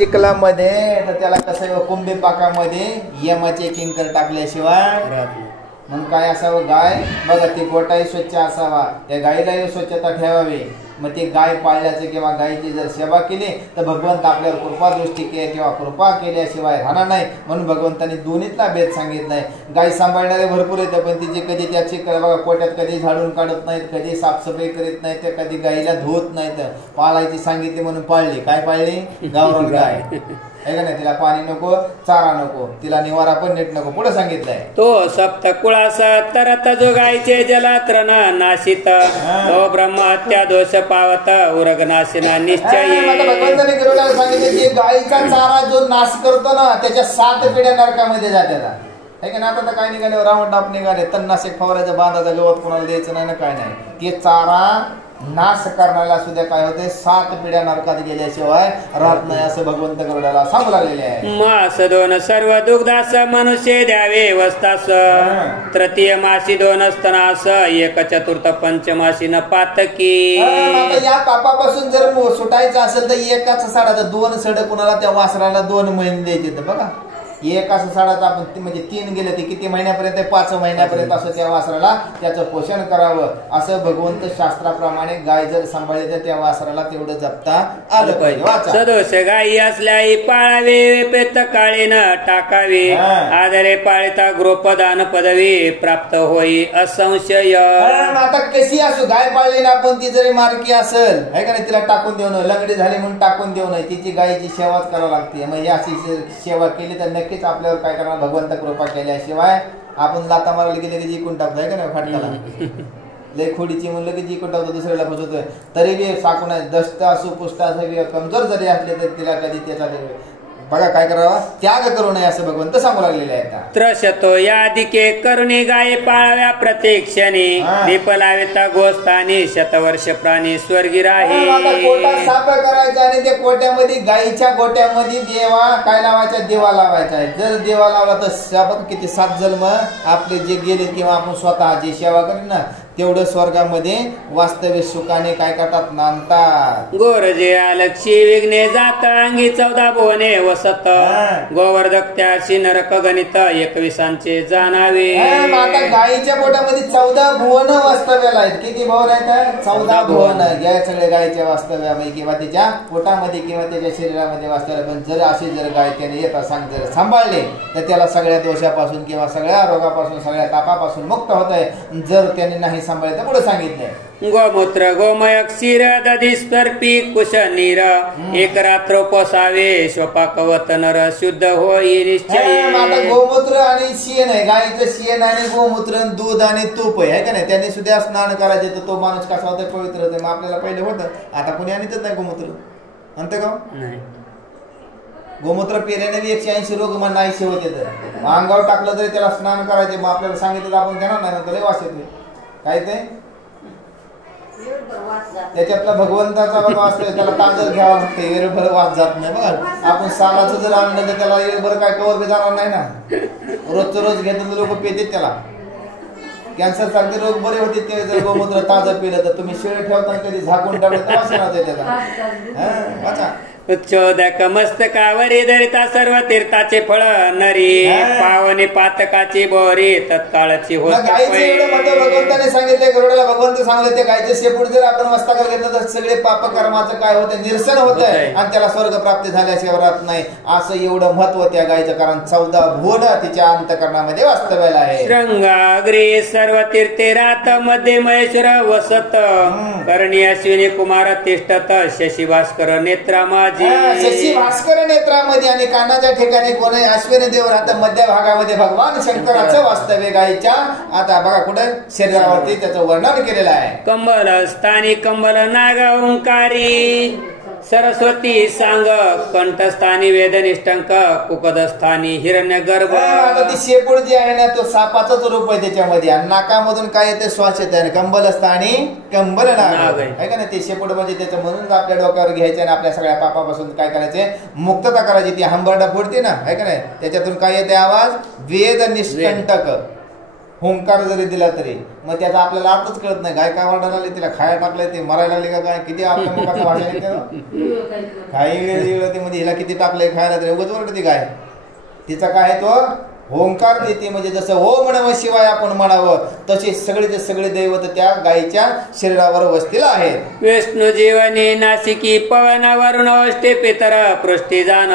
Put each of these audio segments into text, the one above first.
चिखलामध्ये तर त्याला कसं कुंभी पाकामध्ये यमाचे किंकर टाकल्याशिवाय मग काय असावं, गाय बघा ती गोटाही स्वच्छ असावा, त्या गायीलाही स्वच्छता ठेवावी. मग ती गाय पाळल्याचं किंवा गायीची जर सेवा केली तर भगवंत आपल्यावर कृपा दृष्टी किंवा कृपा केल्याशिवाय राहणार नाही. म्हणून भगवंतांनी दोन्हीतला भेद सांगितलाय. गाय सांभाळणारे भरपूर येतं, पण तिची कधी त्याची बघा कोट्यात कधी झाडून काढत नाहीत, कधी साफसफाई करीत नाहीत, त्या कधी गायीला धुवत नाहीत. पाळायची सांगितली म्हणून पाळली. काय पाळली? गावरान गाय आहे का नाही. तिला पाणी नको, चारा नको, तिला निवारा पण नीट नको. पुढे सांगितलंय तो सप्त कुळास तरत जो गायचे जलात्रन नाशित तो ब्रह्महत्या दोष पावत उरग नाशिना निश्चय. भगवंताने गरुडाला सांगितलं की गायीचा चारा जो नाश करतो ना त्याच्या 7 पिढ्या नरकामध्ये जातात. आहे का ना. आता तर काय निघाले, रावण डाप निघाले, तणनाशक फवारायचं, बांधाचा गवत कोणाला द्यायचं नाही ना, काय नाही. ते चारा नाश करण्याला सुद्धा काय होते, 7 पिढ्या नरकात गेल्याशिवाय राहत नाही असं भगवंत गरुडाला सांगू लागलेले आहे. मास 2 सर्व दुग्धास मनुष्य द्यावे वस्तास तृतीय मासी 2 स्तनास 1 चतुर्थ पंचमासी न पातकी. या पापापासून जर सुटायचं असेल तर एकाच साडाचं 2 सड कुणाला त्या वासराला 2 महिने द्यायचे. तर बघा एक असं साडाचं आपण म्हणजे 3 गेले ते किती महिन्यापर्यंत, 5 महिन्यापर्यंत असं त्या वासराला त्याचं पोषण करावं. असं भगवंत शास्त्राप्रमाणे गाय जर सांभाळली तर त्या वासराला तेवढं जपता आलं पाहिजे. सदोष गायी असल्याही पाळावे पेत काळीन टाकावे आदरे पाळिता गृहपदान पदवी प्राप्त होई असंशय. आता कशी असो गाय पाळली ना आपण, ती जरी मार्की असेल आहे का नाही, तिला टाकून देऊ नये, लंगडी झाली म्हणून टाकून देऊ नये, तिची गायीची सेवाच करावी लागते. म्हणजे अशी सेवा केली तर नक्कीच आपल्यावर काय करणार, भगवंत कृपा केल्याशिवाय. आपण लाता मारायला गेले की जिंकून टाकतो आहे का नाही, फाटकाला लय खोडीची म्हणलं की जिंकून टाकतो, दुसऱ्याला फसवतोय. तरी बी साकून दस्त असो पुष्ट असो कमजोर जरी असले तर तिला कधी त्याचा बघा काय करावा, त्याग करू नये असं भगवंत सांगू लागलेले आहे. त्रशतो यादिके करुणी गाये पाळाव्या प्रत्यक्षणी दीप लाविता गोस्थानी शतवर्ष प्राणी स्वर्गी राही. कोटा साफ करायचा आणि त्या कोट्यामध्ये गायीच्या गोट्यामध्ये देवा काय लावायचा, देवा लावायचा आहे. जर देवा लावला तर बघ किती 7 जन्म आपले जे गेले किंवा आपण स्वतः जी सेवा करेन ना तेवढं स्वर्गामध्ये वास्तविक सुखाने काय करतात, नांदतात. गोरजे अलक्षी विघ्ने जात अंगी 14 भुवने वसत गोवर्धक त्याशी नरक गणित 21 जाणावे. आता गायीच्या पोटामध्ये 14 भुवन वास्तव्याला आहेत. किती भुवन आहेत? 14 भुवन. या सगळे गायीच्या वास्तव्यामध्ये किंवा त्याच्या पोटामध्ये किंवा त्याच्या शरीरामध्ये वास्तव्य. पण जर अशी जर गाय त्याने येता जर सांभाळले तर त्याला सगळ्या दोषापासून किंवा सगळ्या रोगापासून सगळ्या तापापासून मुक्त होत आहे. जर त्याने नाही सांभाळलं पुढे सांगितलंय गोमूत्र गोमय क्षीर दधी स्पर्पी कुश नीर एक रात्र पोसावे शोपाकवत नर शुद्ध होई निश्चय. आता गोमूत्र आणि शेण आहे, गायीचं शेण आणि गोमूत्र, दूध आणि तूप आहे का नाही, त्यांनी सुद्धा स्नान करायचे तर तो माणूस कसा होता, पवित्र होता. मग आपल्याला पहिले होतं, आता कोणी आणतच नाही गोमूत्र, म्हणते का नाही. गोमूत्र पिल्याने 180 रोग मग नाहीसे होते. तर अंगावर टाकलं तरी त्याला स्नान करायचे. मग आपल्याला सांगितलं आपण घेणार नाही, त्याला वास येते. काय ते त्याच्यातला भगवंताचा बघा असतोय, त्याला तांदळ घ्यावा लागते, वेळभर वास जात नाही. बघा आपण सालाचं जर आणलं तर त्याला वेळभर काय कवर बी जाणार नाही ना. रोजचं रोज घेतलं लोक पेतात त्याला. कॅन्सर सारखे रोग बरे होते ते जर गोमूत्र ताजं पिलं तर. तुम्ही शिळे ठेवता कधी झाकून ठेवलं तर वास येणार त्याचा. वाचा उच्चोदक मस्तकावरी धरिता सर्व तीर्थाचे फळ नरी पावने पातकाची बोरी तत्काळची होत. भगवंताने सांगितले गरुडाला, भगवंत सांगले ते गायचे शेपूट जर आपण मस्तकावर घेतलं तर सगळे पाप कर्माचं काय होतं, निरसन होत आहे आणि त्याला स्वर्ग प्राप्ती झाल्याशिवाय राहत नाही. असं एवढं महत्व त्या गायचं, कारण 14 भुवन तिच्या अंतकरणामध्ये वास्तव्याला आहे. श्रंगाग्रे सर्व तीर्थे रात मध्ये महेश्वर वसत करणी अश्विनी कुमार तिष्ठत शशी भास्कर नेत्रा माझी. शशी भास्कर नेत्रामध्ये आणि कानाच्या ठिकाणी कोणी अश्विनी देव राहतं. मध्य भागामध्ये भगवान शंकराचं वास्तव्य गायीच्या. आता बघा कुठे शरीरावरती त्याचं वर्णन केलेलं आहे. कंबल स्थानी कंबल नाग ओंकारी सरस्वती सांग कंठस्थानी वेदनिष्ठंक कुकदस्थानी हिरण्य गर्भ. आता ती शेपूट जी आहे ना तो सापाचंच रूप आहे त्याच्यामध्ये. आणि नाकामधून काय येते, श्वास येते. आणि कंबलस्थानी कंबल नाग आहे का नाही. ते शेपूट म्हणजे त्याचं म्हणून आपल्या डोक्यावर घ्यायचे आणि आपल्या सगळ्या पापापासून काय करायचे, मुक्तता करायची. ती हंबरडा फोडते ना आहे का नाही, त्याच्यातून काय येते आवाज, वेद निष्कंटक. होंकार जरी दिला तरी मग त्याचा आपल्याला अर्थच कळत नाही. गाय काय वाटायला लागली, तिला खायला टाकलंय, ते मरायला लागली का काय, किती आपल्या मुखात भाषा काही म्हणजे हिला किती टाकलंय खायला तरी उगाच ओरडते ती गाय. तिचा काय तो होंकार देते, म्हणजे जसं हो म्हणावं शिवाय आपण म्हणावं तसे सगळेचे सगळे दैवत त्या गायीच्या शरीरावर वसतील आहेत. विष्णू जीवनी नासिकी पवन वरुण अष्टे पितर पृष्ठी जान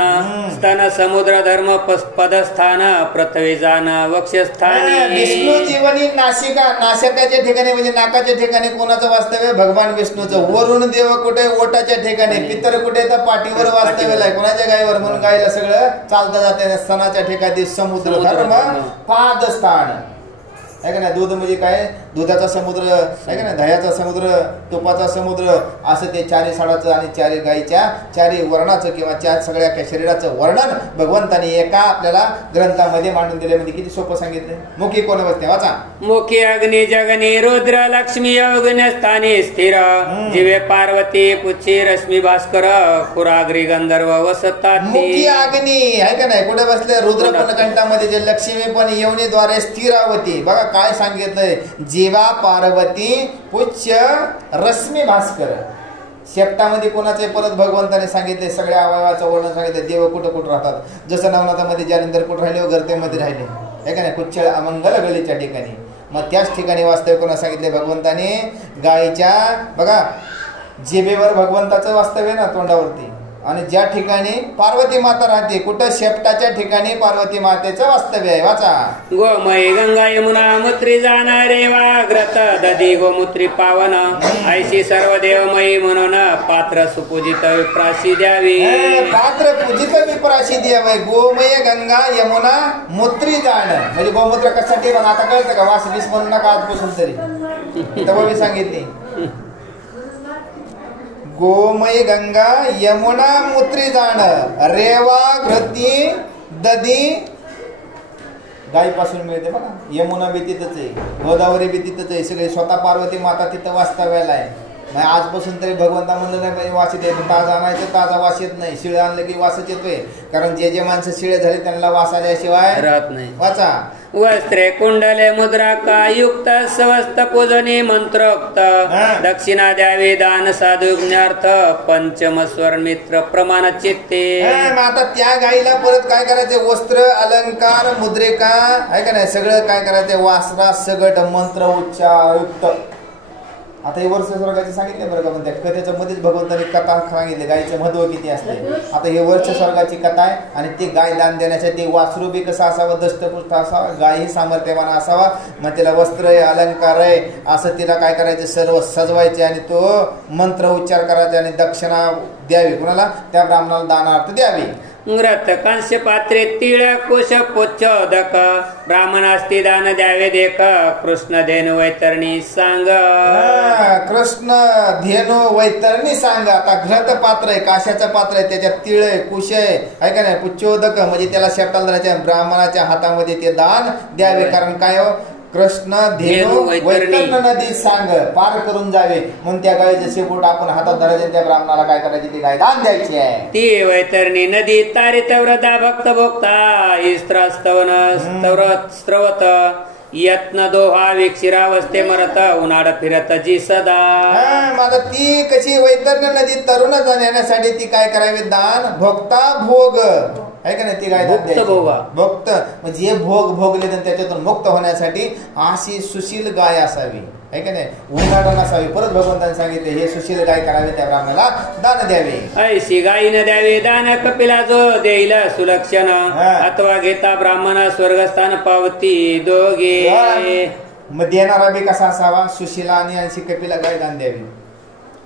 स्तन समुद्र धर्म पदस्थान पृथ्वी जान वक्षस्थानी. विष्णू जीवनी नाशिका, नाशकाच्या ठिकाणी म्हणजे नाकाच्या ठिकाणी कोणाचं वास्तव्य, भगवान विष्णूचं. वरुण देव कुठे, ओटाच्या ठिकाणी. पितर कुठे, तर पाठीवर वास्तव्य आहे कोणाच्या गायीवर, म्हणून गायीला सगळं चालतं जाते. स्तनाच्या ठिकाणी समुद्र धर्म पादस्थान आहे का नाही. दूध म्हणजे काय, दुधाचा समुद्र आहे का नाही, दह्याचा समुद्र, तुपाचा समुद्र, असं ते चारी साडाचं आणि चारी गायीच्या चारी वर्णाचं किंवा चार सगळ्या शरीराचं वर्णन भगवंताने एका आपल्याला ग्रंथामध्ये मांडून दिले. म्हणजे किती सोपं सांगितलं. मुखी कोण बसते वाचा. मुखी अग्नी जगनी रुद्र लक्ष्मी अग्न स्थानी स्थिर जीवे पार्वती पुच्छी रश्मी भास्कर खुराग्री गंधर्व वसतात. मुखी अग्नी आहे का नाही, कुठे बसले, रुद्र पण कंठामध्ये, जे लक्ष्मी पण यवनीद्वारे स्थिरावती. बघा काय सांगितलंय, जीवा पार्वती पुच्छ रश्मी भास्कर. शेपटामध्ये कोणाचे परत भगवंताने सांगितले, सगळ्या अवयवाचं वर्णन सांगितलं. देव कुठं कुठं राहतात, जसं नवनाथामध्ये जालिंदर कुठं राहिले, गर्तेमध्ये राहिले आहे का नाही, कुच्छ अमंगल गलीच्या ठिकाणी. मग त्याच ठिकाणी वास्तव्य कोणा सांगितले भगवंताने, गायीच्या. बघा जिभेवर भगवंताचं वास्तव्य ना, तोंडावरती. आणि ज्या ठिकाणी पार्वती माता राहते, कुठं, शेपटाच्या ठिकाणी पार्वती मातेचं वास्तव्य आहे. वाचा. गोमयी गंगा यमुना मूत्री जाणारे वाग्रत दधी गोमूत्री पावन ऐशी सर्व देवमयी म्हणून पात्र सुपूजित विप्राशी द्यावी. पात्र पूजित विप्राशी द्यावे. गोमय गंगा यमुना मूत्री जाण म्हणजे गोमूत्र कशासाठी, पण आता कळतं का, वास बीस म्हणून नका आजपासून तरी तेव्हा मी सांगितले. गोमय गंगा यमुना मूत्री जाण रेवा घृती दधी गायीपासून मिळते बघा. यमुना बी तिथंच आहे, गोदावरी बी तिथंच आहे, सगळे स्वतः पार्वती माता तिथं वास्तव्याला आहे. आजपासून तरी भगवंता म्हणलं नाही पाहिजे वास येते, ताजा आणायचं ताजा वास येत नाही, शिळे आणलं की वासच येतोय. कारण जे जे माणसं शिळे झाले त्यांना वास आल्याशिवाय राहत नाही. वाचा. वस्त्रे कुंडले मुद्रा का युक्त स्वस्त पूजनी मंत्रोक्त दक्षिणा द्यावी दान साधू ज्ञार्थ पंचम स्वर मित्र प्रमाण चित्ते. आता त्या गाईला परत काय करायचे, वस्त्र अलंकार मुद्रिका आहे का नाही, सगळं काय करायचं, वासरा सगट मंत्र उच्चार युक्त. आता हे वर्ष स्वर्गाचे सांगितले बरं का, पण त्या कथेच्या मध्येच भगवंताने कथा सांगितले गायीचं महत्व किती असते. आता हे वर्ष स्वर्गाची कथा आहे. आणि ती गाय दान देण्यासाठी वासरू बी कसं असावं, दष्टपुष्ट असावा, गायही सामर्थ्यवान असावा. मग तिला वस्त्र आहे, अलंकार आहे, असं तिला काय करायचे, सर्व सजवायचे आणि तो मंत्र उच्चार करायचे आणि दक्षिणा द्यावी. कुणाला, त्या ब्राह्मणाला दानार्थ द्यावी. व्रत कांस्य पात्रे तिळ कुश पुच्छोदक ब्राह्मणास्ती दान द्यावे देख कृष्ण धेनु वैतरणी सांग. कृष्ण धेनु वैतरणी सांग. आता घृत पात्र आहे, काश्याचं पात्र आहे, त्याच्यात तिळ आहे, कुश आहे का नाही, पुच्छोदक म्हणजे त्याला शेपटाला धरायच्या, ब्राह्मणाच्या हातामध्ये ते दान द्यावे. कारण काय हो, कृष्ण धेनु वैतरणी नदी सांग पार करून जावे, म्हणून त्या गायीचे शेपूट आपण हातात धरायचे, त्या ब्राह्मणाला काय करायचे, ती गाय दान द्यायची आहे. ती वैतरणी नदी तारित व्रता भक्त भोक्ता इस्त्रस्तवन स्त्रवत यत्न दोहा विक्षिरावस्थे मरत उन्हाळ फिरत जी सदा. माझा ती कशी वैतरणी नदी तरुण जाण्यासाठी ती काय करावी, दान भोक्ता भोग आहे का नाही, ती गाय भक्त म्हणजे हे भोग भोगले त्याच्यातून मुक्त होण्यासाठी अशी सुशील गाय असावी आहे का नाही, उन्हाळा नसावी. परत भगवंताने सांगितले हे सुशील गाय करावे, त्या ब्राह्मणाला दान द्यावे. ऐशी गायीन द्यावे दान कपिला जो देईल सुलक्षण अथवा घेता ब्राह्मण स्वर्गस्थान पावती दोघे. मग देणारा बी कसा असावा, सुशीला आणि ऐशी कपिला गाय दान द्यावी.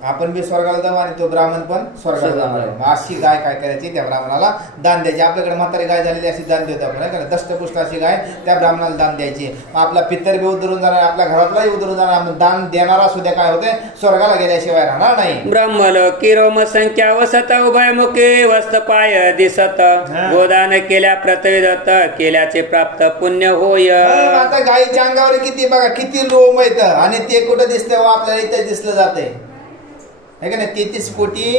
आपण बी स्वर्गाला जाऊ आणि तो ब्राह्मण पण स्वर्गाला जाणार आहे. अशी गाय काय करायची, त्या ब्राह्मणाला दान द्यायची. आपल्याकडे म्हातारी गाय झालेली अशी दान देतो आपण आहे का, दष्टपुष्ट अशी गाय त्या ब्राह्मणाला दान द्यायची. आपला पितर बी उतरून जाणार, आपल्या घरातलाही उतरून जाणार. दान देणारा सुद्धा काय होते, स्वर्गाला गेल्याशिवाय राहणार नाही. ब्रह्मलो किरोम संख्या वसत उभयमुखी वस्त पाय दिसत गोदान केल्या प्रतिदत्त केल्याचे प्राप्त पुण्य होय. आता गायीच्या अंगावर किती बघा किती लोम येत आणि ते कुठं दिसते, आपल्याला इथे दिसलं जाते आहे का नाही. 33 कोटी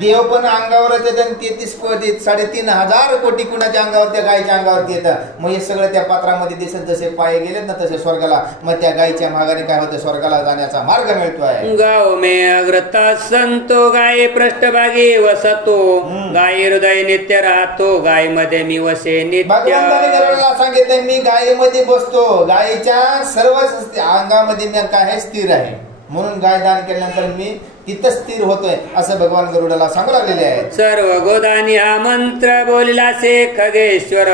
देव पण अंगावरच येतं आणि 33 कोटी 3,500 कोटी कुणाच्या अंगावर त्या गायीच्या अंगावरती येतं. मग हे सगळं त्या पात्रामध्ये दिसत जसे पाय गेलेत ना तसे स्वर्गाला, मग त्या गायीच्या मागाने काय होतं, स्वर्गाला जाण्याचा मार्ग मिळतोय. गाव मे अग्रता संतो गाये पृष्ठभागी वसतो, गायी हृदय नित्य राहतो, गाय मध्ये मी वसे नित्य. भगवंताने गरुडाला सांगितलं मी गायीमध्ये बसतो, गायीच्या सर्वच अंगामध्ये मी काय स्थिर आहे, म्हणून गाय दान केल्यानंतर मी तिथं स्थिर होतोय असं भगवान गरुडाला सांगू लागलेले आहे. सर्व गोदानी हा मंत्र बोलिला से खगेश्वर,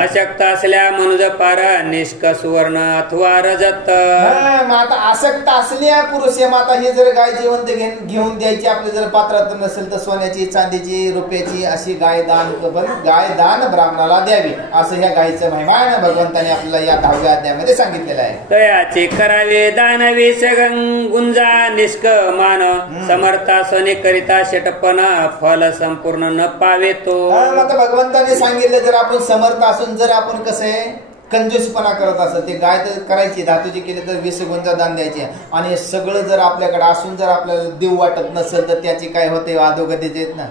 अशक्त असल्या मनुज पार निष्क सुवर्ण अथवा रजत. मग आता आसक्त असल्या पुरुष माता हे जर गाय जिवंत घेऊन द्यायची, आपले जर पात्रात नसेल तर सोन्याची, चांदीची, रुपयाची अशी गाय दान ब्राह्मणाला द्यावी, असं ह्या गायीचं महिमा भगवंताने आपल्याला या 10व्या अध्यायामध्ये सांगितलेलं आहे. तयाचे करावे दानवी गुंजा निष्क मान, समर्था सोने करिता षटपण फल संपूर्ण न पावे तो. आता भगवंताने सांगितलं जर आपण समर्थ असून जर आपण कसं आहे कंजूसपणा करत असत, ते गाय तर करायची धातूची केली तर 20 गुंजा दान द्यायचे, आणि हे सगळं जर आपल्याकडे असून जर आपल्याला देऊ वाटत नसेल तर त्याची काय होते, अधोगतीचे आहेत ना,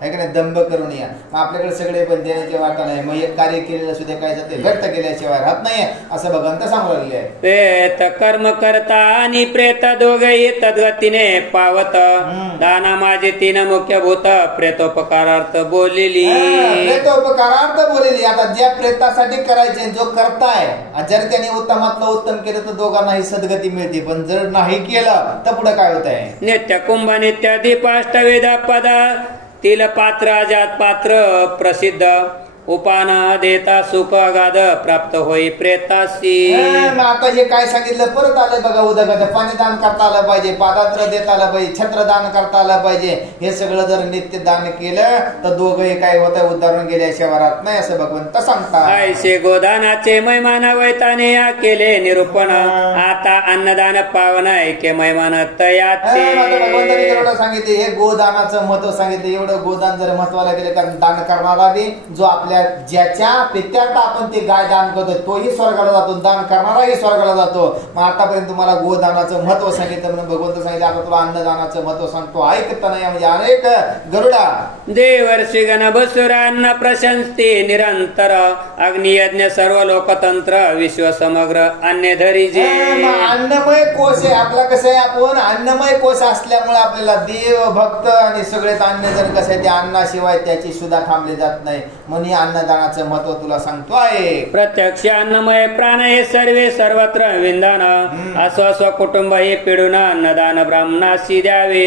आहे का नाही, दंभ करून या. मग आपल्याकडे सगळे पण देण्याची वाटा नाही, मग एक कार्य केलेलं सुद्धा काय जाते व्यक्त केल्याशिवाय राहत नाहीये असं भगवंत सांगू लागले आहे. प्रेत कर्म करता आणि प्रेत दोघे तद्गतीने पावत, दाना माझे 3 मुख्य भूत प्रेतोपकारार्थ बोललेली. प्रेतोपकारार्थ बोललेली. आता ज्या प्रेतासाठी करायचे जो करताय, जर त्याने उत्तमातलं उत्तम केलं तर दोघांनाही सद्गती मिळते, पण जर नाही केलं तर पुढे काय होत आहे. नित्य कुंभ नित्य दीपाष्टवेद पद तिल पात्र अजात पात्र प्रसिद्ध, उपान देता सुख अगाध प्राप्त होई प्रेतासी. आता हे काय सांगितलं परत आलं बघा उदकात, पाणी दान करता आलं पाहिजे, पादात्र देता आलं पाहिजे, छत्र दान करता आलं पाहिजे. हे सगळं जर नित्य दान केलं तर दोघंही काय होत आहे, उदाहरण गेल्याशिवाय राहत नाही असं भगवंत सांगतात. ऐसे गोदानाचे महिमान वैताने या केले निरूपण, आता अन्नदान पावन ऐके महिमान तयाचे. भगवंताने सांगितले हे गोदानाचं महत्व सांगितलं. एवढं गोदान जर महत्वाला गेलं कारण दान करणारा बी जो आपल्या ज्याच्या पित्यात आपण ते गाय दान करतो तोही स्वर्गाला जातो, दान करणाराही स्वर्गाला जातो. मग आतापर्यंत तुम्हाला गोदानाचं महत्व सांगितलं म्हणून भगवंत सांगितलं आता तुला अन्नदानाचं महत्व सांगतो, ऐकत नाही म्हणजे अनेक गरुडा. देवर्षी गण बसुरांना प्रशंसते निरंतर, अग्नियज्ञ सर्व लोकतंत्र विश्व समग्र अन्य धरी जे. अन्नमय कोश आहे आपला, कसं आहे आपण अन्नमय कोश असल्यामुळे आपल्याला देव भक्त आणि सगळेच अन्न जर कसं आहे त्या अन्नाशिवाय त्याची सुद्धा थांबली जात नाही, म्हणून अन्नदानाचं महत्व तुला सांगतो आहे. प्रत्यक्ष अन्नमय प्राण हे सर्वे सर्वत्र विंदान, अस्व कुटुंब हे पिढून अन्नदान ब्राह्मणाशी द्यावे.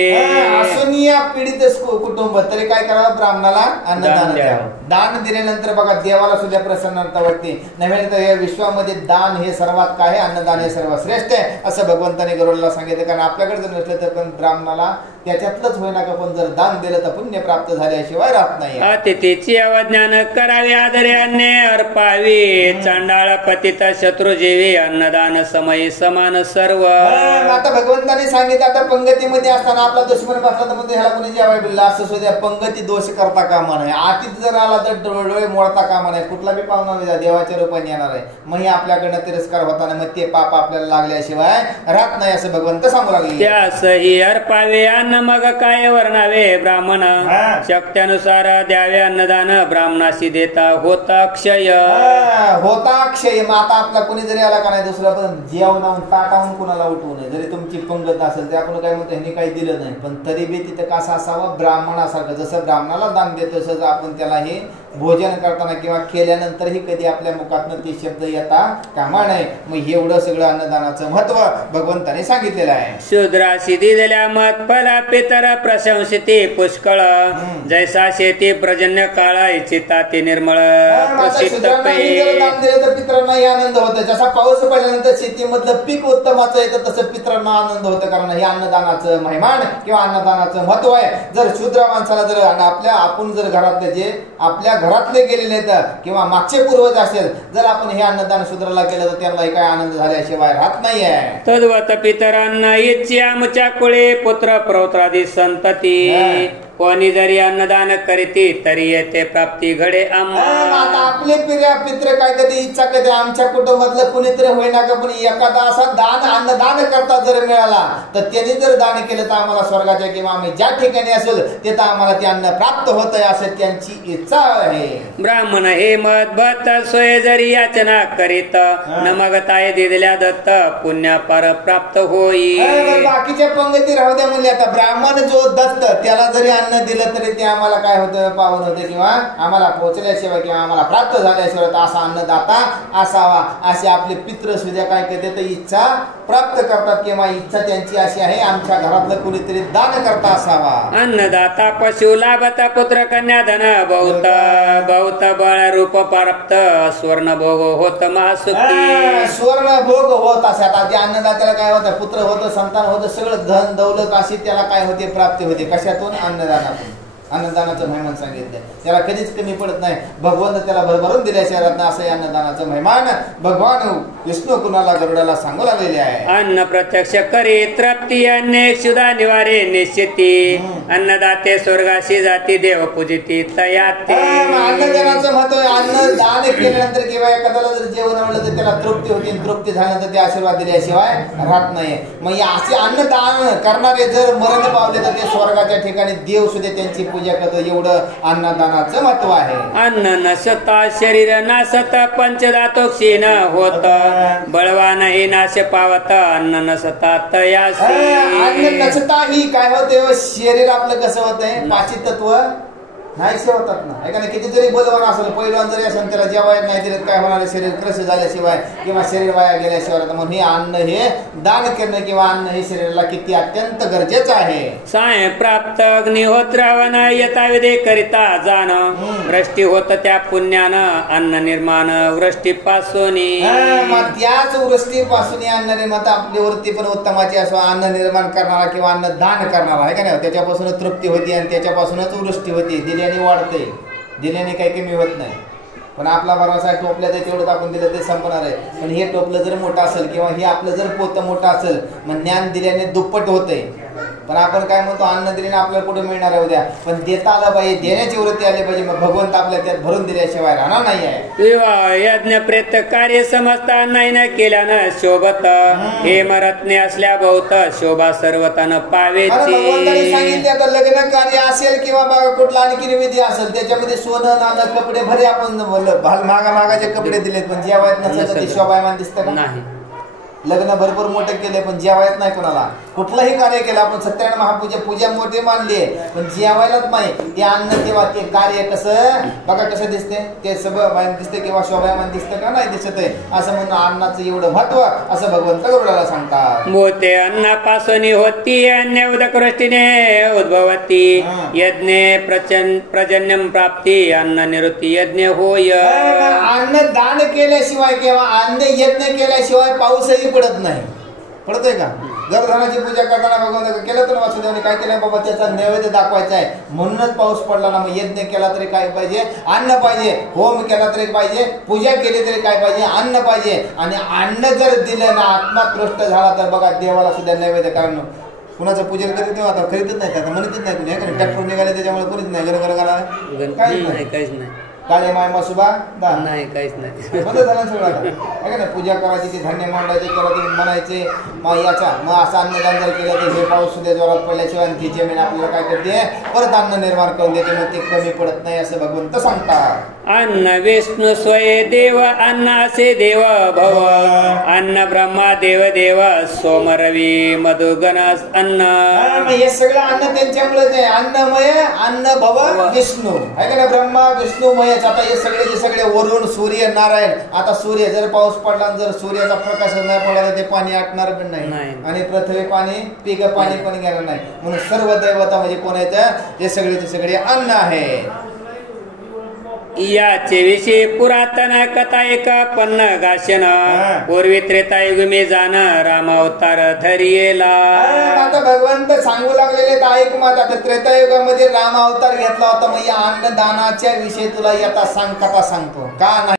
असून या पीडित कुटुंब तरी काय करावं, ब्राह्मणाला अन्नदान द्यावं. दान दिल्यानंतर बघा देवाला सुद्धा प्रसन्नता वाटते. नव्हे तर या विश्वामध्ये दान हे सर्वात काय, अन्नदान हे सर्वात श्रेष्ठ आहे असं भगवंताने गरुडाला सांगितलं. कारण आपल्याकडे जर नसलं तर पण ब्राह्मणाला त्याच्यातलंच होईना का, पण जर दान दिलं तर पुण्य प्राप्त झाल्याशिवाय राहत नाही. अतिथीची अवज्ञान करावे आदरे अन्ने अर्पावे, चांडाळ पतित शत्रुजीवी अन्नदान समयी समान सर्व. आता भगवंताने सांगितलं आता पंगतीमध्ये असताना आपला दुश्मन बसला तर म्हणजे ह्याला कोणी जेवाय बिल्ला असं सुद्धा पंगती दोष करता कामा नये. आतीत जर आला तर डोळे मोडता कामा नये. कुठला बी पाहुणा देवाच्या रूपाने येणार आहे, मग आपल्याकडनं तिरस्कार होताना मग ते पाप आपल्याला लागल्याशिवाय राहत नाही असं भगवंत सांगू लागले. त्यासही अर्पावे अन्न मग काय वर्णावे ब्राह्मण, शक्त्यानुसार द्यावे अन्नदान ब्राह्मणाशी देता होता क्षय. होता क्षय. मग आता आपला कोणी जरी आला का नाही दुसरा पण जेवणाहून ताटाहून कुणाला उठवू नये. जरी तुमची पंगत असेल तर आपण काय म्हणतो ह्यांनी काही दिलं नाही, पण तरी बी तिथं कसं असावं ब्राह्मणासारखं. जसं ब्राह्मणाला दान देतो तसंच आपण त्याला हे भोजन करताना किंवा केल्यानंतरही कधी आपल्या मुखातनं ते शब्द येता कामा नये. मग एवढं सगळं अन्नदानाचं महत्व भगवंताने सांगितलेलं आहे. शूद्राशी दिलेल्या मत फला पितर प्रशंसिते पुष्कळ, जैसा शेती प्रजन्य काळा इच्छिता ते निर्मळ प्रसिद्ध दान दिलं तर पितरांनाही आनंद होतो. जसा पाऊस पडल्यानंतर शेतीमधलं पीक उत्तमाचं येतं तसं पितरांना आनंद होतं, कारण हे अन्नदानाचं महिमान किंवा अन्नदानाचं महत्व आहे. जर शूद्र माणसाला जर आपण जर घरातले जे आपल्या घरातले गेलेले आहेत किंवा मागचे पूर्वज असेल जर आपण हे अन्नदान शूद्राला केलं तर त्यांना काय आनंद झाल्याशिवाय राहत नाहीये. तद्वत पितरांना इच्छा आमच्या कुळे पुत्र प्रौत्रादी संतती, कोणी जरी अन्नदान करीती तरी येते प्राप्ती घडे आम्हा. आता आपले पित्र काय कधी इच्छा कधी आमच्या कुटुंबातलं कुणीतरी होईना का पण एखादा असा अन्नदान करता जर मिळाला तर त्यांनी जर दान केलं तर आम्हाला स्वर्गाच्या किंवा आम्ही ज्या ठिकाणी असेल तिथं आम्हाला ते अन्न प्राप्त होत आहे असं त्यांची इच्छा आहे. ब्राह्मण हे मत भत सोय जरी याचना करीत न मगताय दिलेल्या दत्त पुण्या पर प्राप्त होई. बाकीच्या पंगती राहू द्या म्हणले. आता ब्राह्मण जो दत्त त्याला जरी अन्न दिलं तरी ते आम्हाला काय होतं पावन होतं किंवा आम्हाला पोहोचल्याशिवाय किंवा आम्हाला प्राप्त झाल्याशिवाय असा अन्नदाता असावा असे आपले पित्र सुद्धा काय करते तर इच्छा प्राप्त करतात किंवा इच्छा त्यांची अशी आहे आमच्या घरातलं कुणीतरी दान करता असावा. अन्नदाता पशु लाभता पुत्र कन्या धन बहुत बहुत बळ रूप प्राप्त स्वर्ण भोग होत महासुखी. स्वर्ण भोग होत असे. आता जे अन्नदात्याला काय होतं पुत्र होतं संतान होतं सगळं धन दौलत अशी त्याला काय होते प्राप्ती होते. कशातून अन्नदानातून. अन्नदानाचं महिमान सांगितलं त्याला कधीच कमी पडत नाही. भगवंत त्याला भरभरून दिल्याशिवाय रत्न असं अन्नदानाचं महिमान भगवान विष्णू कुणाला गरुडाला सांगू लागलेले आहे. अन्न प्रत्यक्ष करी तृप्ती अन्य क्षुधा निवारे निश्चिती अन्नदाते स्वर्गाशी जाती देव पूजिती तयाते. अन्नदानाचं महत्व आहे. अन्न दान केल्यानंतर किंवा एखाद्याला जर जेवण आवडलं तर त्याला तृप्ती होती. तृप्ती झाल्यानंतर ते आशीर्वाद दिल्याशिवाय राहत नाही. मग असे अन्नदान करणारे जर मरण पावले तर ते स्वर्गाच्या ठिकाणी देव सुद्धा त्यांची पूजा करतो. एवढं अन्नदानाचं महत्व आहे. अन्न नसता शरीर नासत पंचधातू क्षीण होत बळवानही नाश पावत अन्न नसता तयासी. अन्न नसता ही काय होते शरीर आपलं कसं होतंय पाची तत्व नाहीसे होतात ना. एखादा किती जरी बलवान असेल पैलवान जरी असेल त्याला जेवायला नाही दिलं काय होणार शरीर क्रश झाल्याशिवाय किंवा शरीर वाया गेल्याशिवाय. म्हणून हे अन्न हे दान करणं किंवा अन्न हे शरीराला किती अत्यंत गरजेचं आहे. साय प्राप्त अग्निहोत्रावन यथाविधी करिता जाण वृष्टी होत त्या पुण्यानं अन्न निर्माण वृष्टीपासून. त्याच वृष्टीपासून अन्न निर्माण आपल्यावरती पण उत्तमाची असो अन्न निर्माण करणारा किंवा अन्न दान करणारा आहे का नाही. त्याच्यापासून तृप्ती होती आणि त्याच्यापासूनच वृष्टी होती. दिल्याने वाढते दिल्याने काही कमी होत नाही. पण आपला भरोसा टोपल्या तर तेवढं आपण दिलं ते संपणार आहे. पण हे टोपलं जर मोठं असेल किंवा हे आपलं जर पोतं मोठं असेल मग ज्ञान दिल्याने दुप्पट होतंय. पण आपण काय म्हणतो अन्न दिल्याने आपल्याला कुठे मिळणार आहे उद्या. पण देता आलं पाहिजे देण्याची वृत्ती आली पाहिजे. मग भगवंत आपल्या त्यात भरून दिल्याशिवाय राहणार नाही आहे. विवाह यज्ञ प्रेत कार्य समजता नाही न केल्यानं शोभत हे मरत्ने असल्या बहुत शोभा सर्वतन पावेची. सांगितले आता लग्न कार्य असेल किंवा कुठला आणखी विधी असेल त्याच्यामध्ये सोनं नाणं कपडे भरे आपण महागाचे कपडे दिलेत पण जेवायत नसेल ते शोभायमान दिसतं का नाही. लग्न भरपूर मोठे केले पण जेवायत नाही कोणाला. कुठलाही कार्य केलं आपण सत्यनारायण महापूजा पूजा मोठी मानली पण जेवायलाच नाही. ते अन्न किंवा ते कार्य कसं बघा कसं दिसते ते सगळं दिसते किंवा शोभायमान दिसतं का नाही दिसत आहे. असं म्हणणं अन्नाचं एवढं महत्व असं भगवंत गरुडाला सांगतात. मोते अन्नापासून होती अन्य उदकवृष्टीने उद्भवती यज्ञ प्रजन्यम प्राप्ती अन्न निवृत्ती यज्ञ होय. अन्न दान केल्याशिवाय किंवा अन्न यज्ञ केल्याशिवाय पाऊसही पडत नाही. पडतोय का. गर्भधानाची पूजा करताना भगवंत केलं तर वासुदेवाने काय केलं बाबा त्याचा नैवेद्य दाखवायचा आहे म्हणूनच पाऊस पडला ना. मग यज्ञ केला तरी काय पाहिजे अन्न पाहिजे. होम केला तरी पाहिजे. पूजा केली तरी काय पाहिजे अन्न पाहिजे. आणि अन्न जर दिलं ना आत्मा तृष्ट झाला तर बघा देवाला सुद्धा नैवेद्य कारण कुणाचं पूजन करीत आता करीतच नाही. आता म्हणतच नाही कुणी ट्रॅक्टर निघाले त्याच्यामुळे कोणीच नाही. गरगरगाला काहीच नाही. काळे माय मासुबा नाही काहीच नाही. झालं सगळं ना. पूजा करायची ती धान्य मांडायचे करायचे म्हणायचे मग याचा मग असं अन्नदान जर केलं तर हे पाऊस सुद्धा जोरात पडल्याशिवाय ती जमीन आपल्याला काय करते परत अन्न निर्माण करून देते. मग ते कमी पडत नाही असं भगवंत सांगतात. अन्न विष्णू स्वये देव अन्न असे देव भव अन्न ब्रह्मा देव देव सोम रवी मधुगणस अन्न. हे सगळं अन्न त्यांच्यामुळेच आहे. अन्नमय अन्न भव विष्णू आहे का नाही. ब्रह्मा विष्णूमय. आता हे सगळे वरुण सूर्य नारायण. आता सूर्य जर पाऊस पडला जर सूर्याचा प्रकाश नाही पडला तर ते पाणी आटणार पण नाही आणि पृथ्वी पाणी पीक पाणी पण घेणार नाही. म्हणून सर्व दैवता म्हणजे कोण आहेत ते सगळे अन्न आहे. याचे विषयी पुरातन कथा एक पन्न गाशन पूर्वी त्रेतायुगमी जाण रामावतार धरियेला. आता भगवंत सांगू लागलेले ऐक मत. आता त्रेतायुगामध्ये राम अवतार घेतला होता. मग या अन्नदानाच्या विषयी तुला आता कथा सांगतो का नाही.